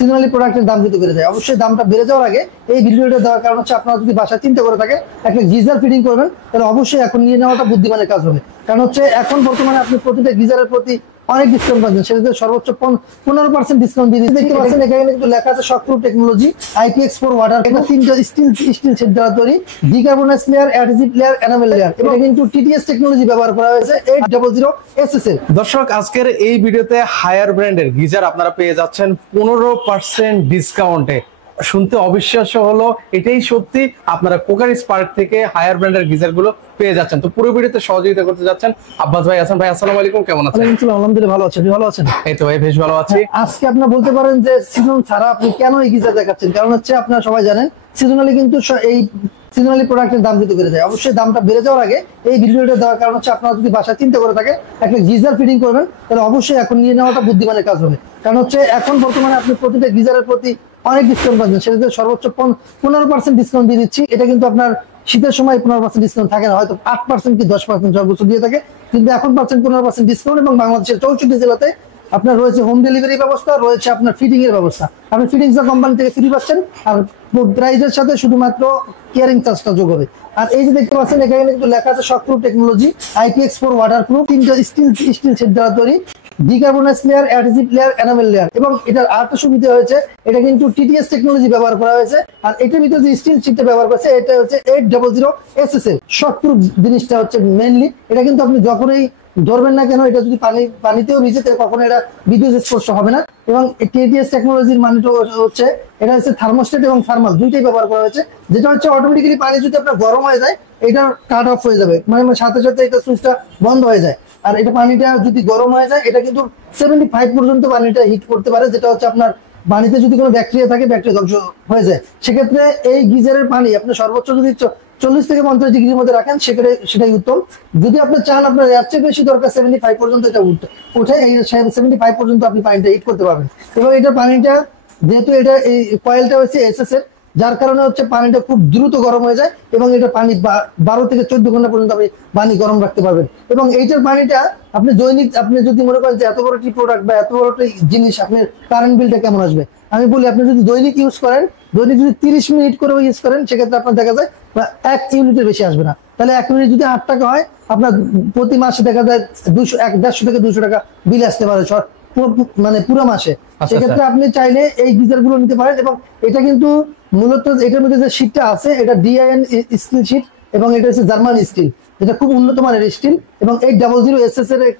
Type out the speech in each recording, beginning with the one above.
Seasonally প্রোডাক্টের দাম কিন্তু বেড়ে যায়। অবশ্যই দামটা বেড়ে যাওয়ার আগে এই ভিডিওটা দেওয়ার কারণ হচ্ছে আপনারা যদি বাসায় চিন্তা করে থাকে একটা গিজার ফিটিং করবেন, তাহলে অবশ্যই এখন নিয়ে নেওয়াটা বুদ্ধিমানের কাজ হবে। কারণ হচ্ছে এখন বর্তমানে আপনি প্রতিটা গিজারের প্রতি অনেক ডিসকাউন্ট পাচ্ছেন, সেটাতে সর্বোচ্চ 15% ডিসকাউন্ট দিয়ে দিচ্ছে। দেখতে পাচ্ছেন এখানে কিন্তু লেখা আছে শকপ্রুফ টেকনোলজি IPX4 ওয়াটার। এটা তিনটা স্টিল শেড দ্বারা তৈরি, decarbonise layer, adhesive layer, enamel layer. এটা কিন্তু TTS টেকনোলজি ব্যবহার করা হয়েছে 800 SSL। দর্শক, আজকের এই ভিডিওতে হায়ার ব্র্যান্ডের গিজার আপনারা পেয়ে যাচ্ছেন 15% ডিসকাউন্টে। শুনতে অবিশ্বাস্য হলো, এটাই সত্যি। আপনারা কোকারি স্পার্ক থেকে হায়ার ব্র্যান্ডের গিজার গুলো পেয়ে যাচ্ছেন। তো পুরো ভিডিওতে সহযোগিতা করতে যাচ্ছেন আব্বাস ভাই আছেন। ভাই আসসালামু আলাইকুম, কেমন আছেন? আলহামদুলিল্লাহ ভালো আছেন। ভালো আছেন? এই তো ভাই বেশ ভালো আছি। আজকে আপনারা বলতে পারেন যে সিজন ছাড়া আপনি কেন এই গিজার দেখাচ্ছেন, কারণ হচ্ছে আপনারা সবাই জানেন সিজনালি কিন্তু এই সিজনালি প্রোডাক্টের দাম কিন্তু বেড়ে যায়। অবশ্যই দামটা বেড়ে যাওয়ার আগে এই ভিডিওটা দেওয়ার কারণ হচ্ছে আপনারা যদি বাসায় চিন্তা করে থাকে একটা গিজার ফিটিং করবেন, তাহলে অবশ্যই এখন নিয়ে নেওয়াটা বুদ্ধিমানের কাজ হবে। কারণ হচ্ছে এখন বর্তমানে আপনি প্রতিটা গিজারের প্রতি অনেক ডিসকাউন্ট পাচ্ছেন, সেটাতে সর্বোচ্চ 15% ডিসকাউন্ট দিয়ে দিচ্ছি। এটা কিন্তু আপনার শীতের সময় 15% ডিসকাউন্ট থাকে না, হয়তো 8% কি 10% সর্বোচ্চ দিয়ে থাকে, কিন্তু এখন পাচ্ছেন 15% ডিসকাউন্ট। এবং বাংলাদেশের 64 জেলাতে আপনার রয়েছে হোম ডেলিভারি ব্যবস্থা, রয়েছে আপনার ফিটিং এর ব্যবস্থা। আপনি ফিটিংস কোম্পানি থেকে ফ্রি পাচ্ছেন, আর প্রাইজের সাথে শুধুমাত্র কেয়ারিং চার্জটা যোগ হবে। আর এই যে দেখতে পাচ্ছেন এখানে কিন্তু লেখা আছে শকপ্রুফ টেকনোলজি IPX4 ওয়াটারপ্রুফ। তিনটা স্টিল শেড দ্বারা তৈরি, decarbonise layer, adhesive layer, enamel layer. এবং এটার আরেকটা সুবিধা হয়েছে, এটা কিন্তু TTS টেকনোলজি ব্যবহার করা হয়েছে। আর এটার ভিতরে যে স্টিল শিটটা ব্যবহার করেছে এটা হচ্ছে 800 SSL। শকপ্রুফ জিনিসটা হচ্ছে মেইনলি, এটা কিন্তু আপনি যখনই ধরবেন না কেন, এটা যদি পানিতেও ভিজে কখনো এটা বিদ্যুৎ স্পর্শ হবে না। এবং TTS টেকনোলজির মানেটা হচ্ছে এটা হচ্ছে থার্মোস্টেট এবং থার্মাল দুইটাই ব্যবহার করা হয়েছে। যেটা হচ্ছে অটোমেটিক্যালি পানি যদি আপনার গরম হয়ে যায়, এটা কাট অফ হয়ে যাবে, মানে সাথে সাথে এটা সুইচটা বন্ধ হয়ে যায়। আর এটা পানিটা যদি গরম হয়ে যায়, এটা কিন্তু 75 পর্যন্ত পানিটা হিট করতে পারে, যেটা হচ্ছে আপনার পানিতে যদি কোনো ব্যাকটেরিয়া থাকে ব্যাকটেরিয়া ধ্বংস হয়ে যায়। সেক্ষেত্রে এই গিজারের পানি আপনি সর্বোচ্চ যদি 40 থেকে 50 ডিগ্রির মধ্যে রাখেন, সেটাই উত্তম। যদি আপনি চান আপনার এর চেয়ে বেশি দরকার 75 পর্যন্ত এটা উঠে এই 75 পর্যন্ত আপনি পানিটা হিট করতে পারবেন। এবং এটা পানিটা যেহেতু এটা এই কয়েলটা হচ্ছে SSL, যার কারণে হচ্ছে পানিটা খুব দ্রুত গরম হয়ে যায়। এবং এটা পানি 12 থেকে 14 ঘন্টা পর্যন্ত আপনি পানি গরম রাখতে পারবেন। এবং এইটার পানিটা আপনি দৈনিক, আপনি যদি মনে করেন যে এত বড় একটি প্রোডাক্ট বা এত বড় একটি জিনিস, আপনার কারেন্ট বিলটা কেমন আসবে আমি বলি, আপনি যদি দৈনিক ইউজ করেন, দৈনিক যদি 30 মিনিট করে ইউজ করেন, সেক্ষেত্রে আপনার দেখা যায় 1 ইউনিটের বেশি আসবে না। তাহলে 1 মিনিট যদি 8 টাকা হয়, আপনার প্রতি মাসে দেখা যায় 150 থেকে 200 টাকা বিল আসতে পারে, মানে পুরো মাসে। সেক্ষেত্রে আপনি চাইলে এই গিজার গুলো নিতে পারেন। এবং এটা কিন্তু মূলত এটার মধ্যে যে শীটটা আছে, এটা DIN স্টিল শীট, এবং এটা হচ্ছে জার্মান স্টিল, এটা খুব উন্নত মানের স্টিল। এবং 800 SSL এর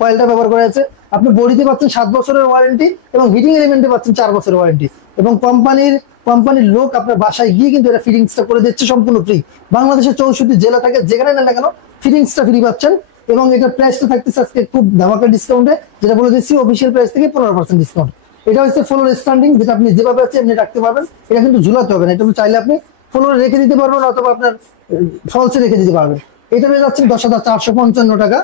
কয়েলটা ব্যবহার করা হয়েছে। আপনি বডিতে পাচ্ছেন 7 বছরের ওয়ারেন্টি, এবং হিটিং এলিমেন্টে পাচ্ছেন 4 বছরের ওয়ারেন্টি। এবং কোম্পানির লোক আপনার বাসায় গিয়ে কিন্তু এটা ফিটিংসটা করে দিচ্ছে সম্পূর্ণ ফ্রি। বাংলাদেশের 64 জেলা থাকে, যেখানে নেন না কেন ফিটিংসটা ফ্রি পাচ্ছেন। এবং এটার প্রাইসটা থাকতেছে আজকে খুব ধামাকা ডিসকাউন্টে, যেটা বলে দিচ্ছি অফিসিয়াল প্রাইস থেকে 15% ডিসকাউন্ট। এটা হচ্ছে ফ্লোর স্ট্যান্ডিং, যেটা আপনি যেভাবে আছে এমনি রাখতে পারবেন। এটা কিন্তু ঝুলাতে হবে না, এটা চাইলে আপনি ফ্লোরে রেখে দিতে পারবেন, অথবা আপনার ফলসে রেখে দিতে পারবেন। এটা পেয়ে যাচ্ছেন 10,455 টাকা।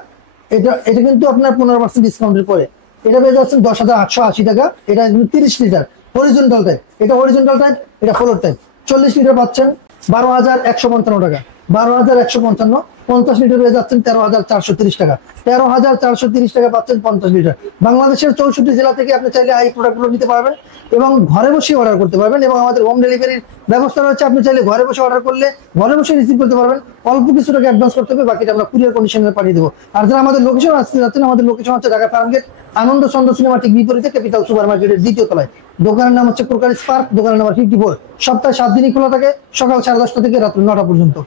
এটা কিন্তু আপনার 15% ডিসকাউন্টের পরে এটা পেয়ে যাচ্ছেন 10,880 টাকা। এটা কিন্তু 30 লিটার হরিজন্টাল টাইপ, এটা হরিজন্টাল টাইপ, এটা ফ্লোর টাইপ। 40 লিটার পাচ্ছেন 12,155 টাকা, 12,155। 50 লিটার হয়ে যাচ্ছেন 13,430 টাকা, 13,430 টাকা পাচ্ছেন 50 লিটার। বাংলাদেশের 64 জেলা থেকে আপনি চাইলে এই প্রোডাক্টগুলো নিতে পারবেন, এবং ঘরে বসে অর্ডার করতে পারবেন। এবং আমাদের হোম ডেলিভারির ব্যবস্থা রয়েছে, আপনি চাইলে ঘরে বসে অর্ডার করলে ঘরে বসে রিসিভ করতে পারবেন। অল্প কিছু টাকা অ্যাডভান্স করতে হবে, বাকিটা আমরা কুরিয়ার কন্ডিশনে পাঠিয়ে দেবো। আর যারা আমাদের লোকেশন আসতে যাচ্ছেন, আমাদের লোকেশন হচ্ছে ঢাকা ফার্মগেট, আনন্দ চন্দ্র সিনেমা ঠিক বিপরীতে ক্যাপিটাল সুপার মার্কেটের 2য় তলায়। দোকানের নাম হচ্ছে কোকারি স্পার্ক, দোকানের নাম্বার 54। সপ্তাহে 7 দিনই খোলা থাকে, সকাল 10:30 থেকে রাত 9টা পর্যন্ত।